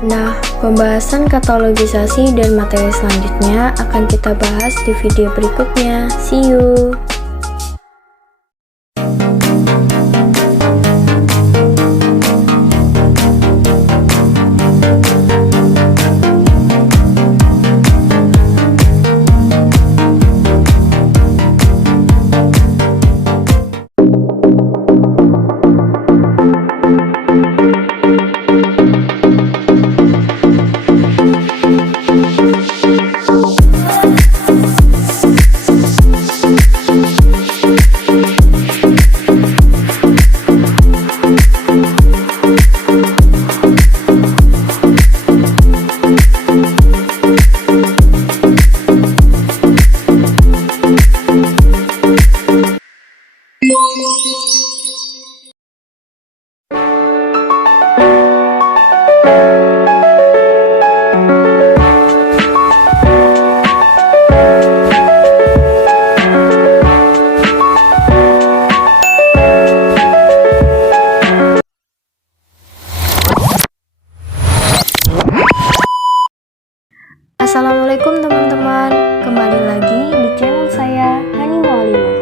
Nah, pembahasan katalogisasi dan materi selanjutnya akan kita bahas di video berikutnya. See you! Assalamualaikum teman-teman, kembali lagi di channel saya Hani Mualimah.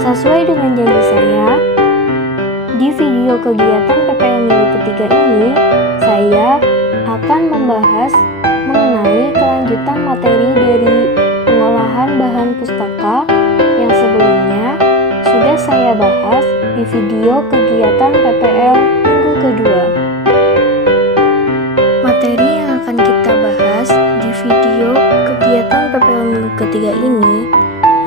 Sesuai dengan janji saya, di video kegiatan PPL minggu ketiga ini saya akan membahas mengenai kelanjutan materi dari pengolahan bahan pustaka yang sebelumnya sudah saya bahas di video kegiatan PPL minggu kedua. Materi yang akan kita bahas di video kegiatan PPL minggu ketiga ini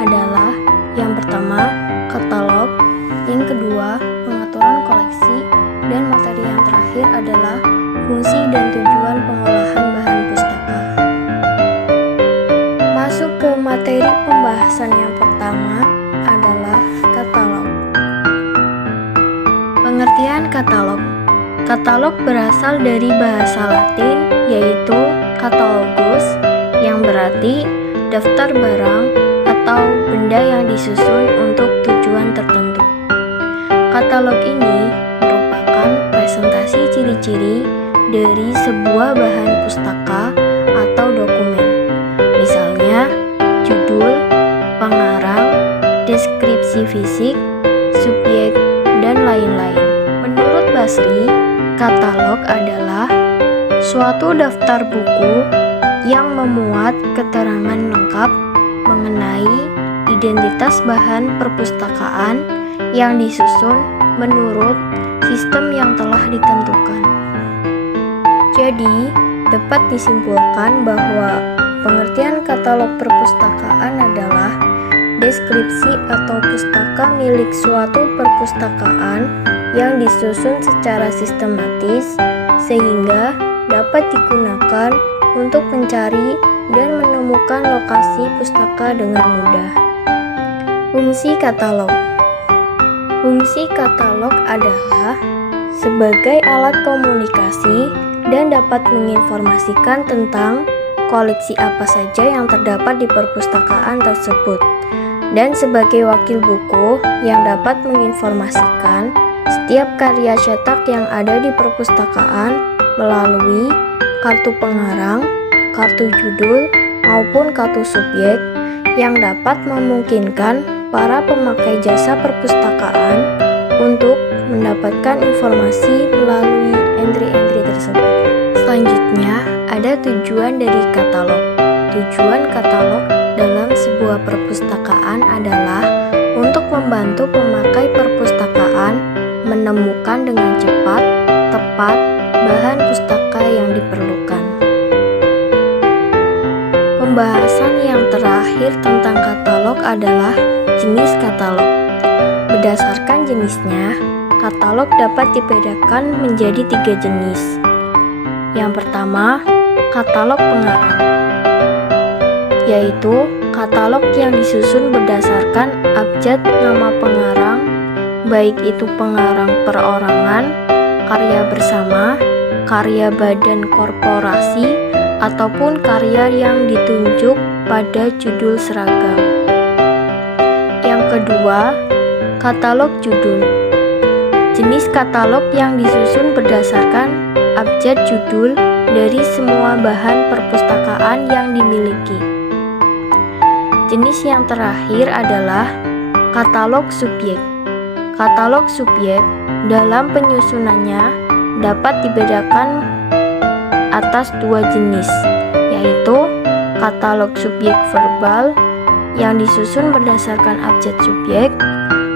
adalah yang pertama, katalog, yang kedua, pengaturan koleksi, dan materi yang terakhir adalah fungsi dan tujuan pengolahan bahan pustaka. Masuk ke materi pembahasan yang pertama adalah katalog. Pengertian katalog. Katalog berasal dari bahasa Latin yaitu catalogus yang berarti daftar barang atau benda yang disusun untuk tujuan tertentu. Katalog ini merupakan presentasi ciri-ciri dari sebuah bahan pustaka atau dokumen. Misalnya judul, pengarang, deskripsi fisik, subjek, dan lain-lain. Menurut Basri, katalog adalah suatu daftar buku yang memuat keterangan lengkap mengenai identitas bahan perpustakaan yang disusun menurut sistem yang telah ditentukan. Jadi, dapat disimpulkan bahwa pengertian katalog perpustakaan adalah deskripsi atau pustaka milik suatu perpustakaan yang disusun secara sistematis sehingga dapat digunakan untuk mencari dan menemukan lokasi pustaka dengan mudah. Fungsi katalog. Fungsi katalog adalah sebagai alat komunikasi dan dapat menginformasikan tentang koleksi apa saja yang terdapat di perpustakaan tersebut, dan sebagai wakil buku yang dapat menginformasikan setiap karya cetak yang ada di perpustakaan melalui kartu pengarang, kartu judul, maupun kartu subjek yang dapat memungkinkan para pemakai jasa perpustakaan untuk mendapatkan informasi melalui entry-entry tersebut. Selanjutnya, ada tujuan dari katalog. Tujuan katalog dalam sebuah perpustakaan adalah untuk membantu pemakai perpustakaan menemukan dengan cepat, tepat, bahan pustaka yang diperlukan. Pembahasan yang terakhir tentang katalog adalah jenis katalog. Berdasarkan jenisnya, katalog dapat dibedakan menjadi 3 jenis. Yang pertama, katalog pengarang, yaitu katalog yang disusun berdasarkan abjad nama pengarang, baik itu pengarang perorangan, karya bersama, karya badan korporasi, ataupun karya yang ditunjuk pada judul seragam. Yang kedua, katalog judul. Jenis katalog yang disusun berdasarkan abjad abjad judul dari semua bahan perpustakaan yang dimiliki. Jenis yang terakhir adalah katalog subjek. Katalog subjek dalam penyusunannya dapat dibedakan atas dua jenis, yaitu katalog subjek verbal yang disusun berdasarkan abjad subjek,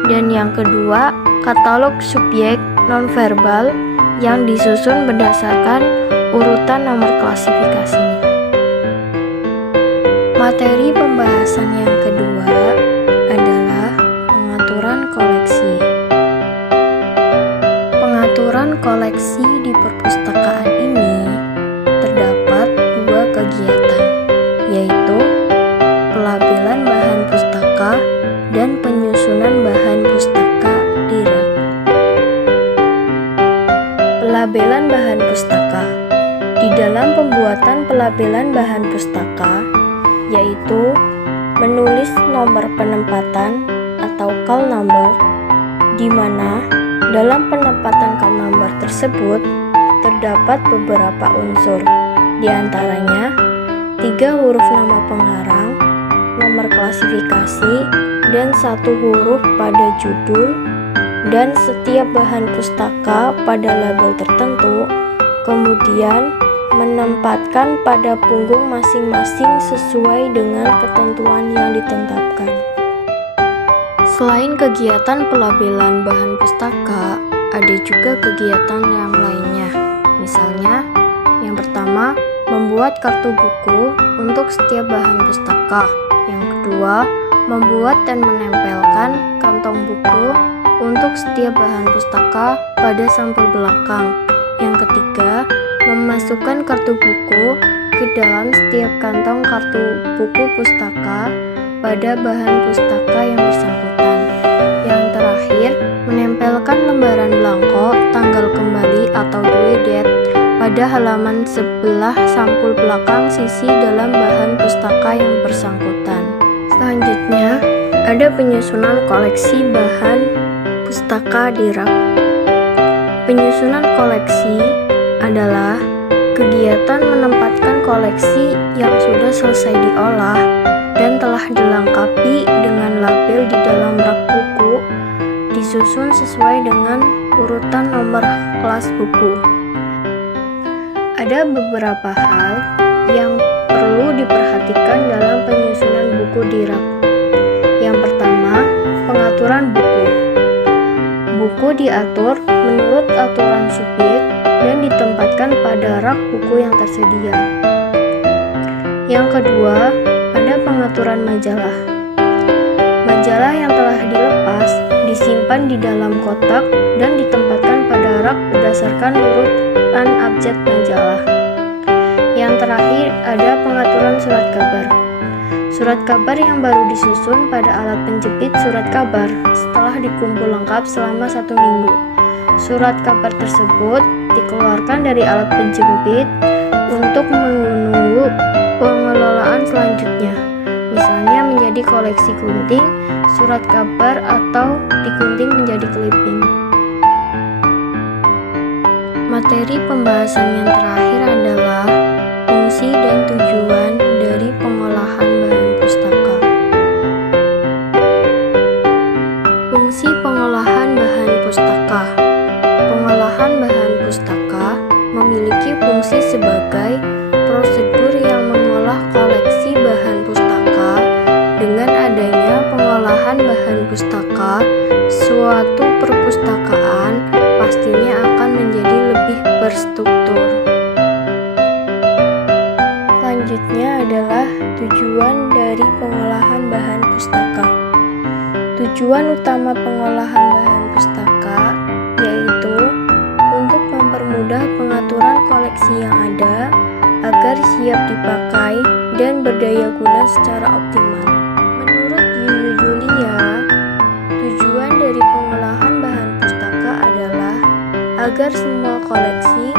dan yang kedua, katalog subjek nonverbal yang disusun berdasarkan urutan nomor klasifikasinya. Materi pembahasan yang kedua adalah pengaturan koleksi. Pengaturan koleksi di perpustakaan ini terdapat dua kegiatan, yaitu pelabelan bahan pustaka dan penyusunan bahan pustaka di rak. Pelabelan bahan pustaka. Di dalam pembuatan pelabelan bahan pustaka, yaitu menulis nomor penempatan atau call number, di mana dalam penempatan call number tersebut terdapat beberapa unsur, di antaranya 3 huruf nama pengarang, nomor klasifikasi, dan 1 huruf pada judul, dan setiap bahan pustaka pada label tertentu, kemudian menempatkan pada punggung masing-masing sesuai dengan ketentuan yang ditetapkan. Selain kegiatan pelabelan bahan pustaka, ada juga kegiatan yang lainnya. Misalnya, yang pertama, membuat kartu buku untuk setiap bahan pustaka. Yang kedua, membuat dan menempelkan kantong buku untuk setiap bahan pustaka pada sampul belakang. Yang ketiga, memasukkan kartu buku ke dalam setiap kantong kartu buku pustaka pada bahan pustaka yang bersangkutan. Yang terakhir, menempelkan lembaran belangko tanggal kembali atau due date pada halaman sebelah sampul belakang sisi dalam bahan pustaka yang bersangkutan. Selanjutnya, ada penyusunan koleksi bahan pustaka di rak. Penyusunan koleksi adalah kegiatan menempatkan koleksi yang sudah selesai diolah dan telah dilengkapi dengan label di dalam rak buku, disusun sesuai dengan urutan nomor kelas buku. Ada beberapa hal yang perlu diperhatikan dalam penyusunan buku di rak. Yang pertama, pengaturan buku. Buku diatur menurut aturan subjek dan ditempatkan pada rak buku yang tersedia. Yang kedua, ada pengaturan majalah. Majalah yang telah dilepas disimpan di dalam kotak dan ditempatkan pada rak berdasarkan urutan abjad majalah. Yang terakhir, ada pengaturan surat kabar. Surat kabar yang baru disusun pada alat penjepit surat kabar setelah dikumpul lengkap selama 1 minggu. Surat kabar tersebut dikeluarkan dari alat penjepit untuk menunggu pengelolaan selanjutnya, misalnya menjadi koleksi gunting, surat kabar, atau digunting menjadi clipping. Materi pembahasan yang terakhir adalah fungsi dan tujuan dari pengolahan bahan pustaka. Fungsi pengolahan bahan pustaka. Pengolahan bahan pustaka memiliki fungsi sebagai prosedur yang mengolah koleksi bahan pustaka. Dengan adanya pengolahan bahan pustaka, suatu perpustakaan pastinya akan menjadi lebih berstruktur. Selanjutnya adalah tujuan dari pengolahan bahan pustaka. Tujuan utama pengolahan bahan pustaka yaitu untuk mempermudah pengaturan koleksi yang ada agar siap dipakai dan berdaya guna secara optimal. Menurut Yuyu Julia, tujuan dari pengolahan bahan pustaka adalah agar semua koleksi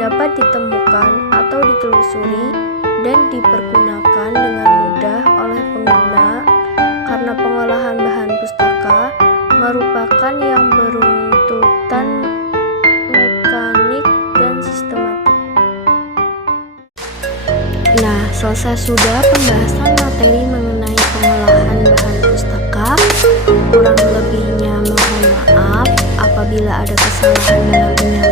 dapat ditemukan atau ditelusuri dan dipergunakan dengan mudah oleh pengguna, karena pengolahan bahan pustaka merupakan yang beruntutan mekanik dan sistematik. Nah, selesai sudah pembahasan materi mengenai pengolahan bahan pustaka. Kurang lebihnya mohon maaf apabila ada kesalahan dalam penyampaian.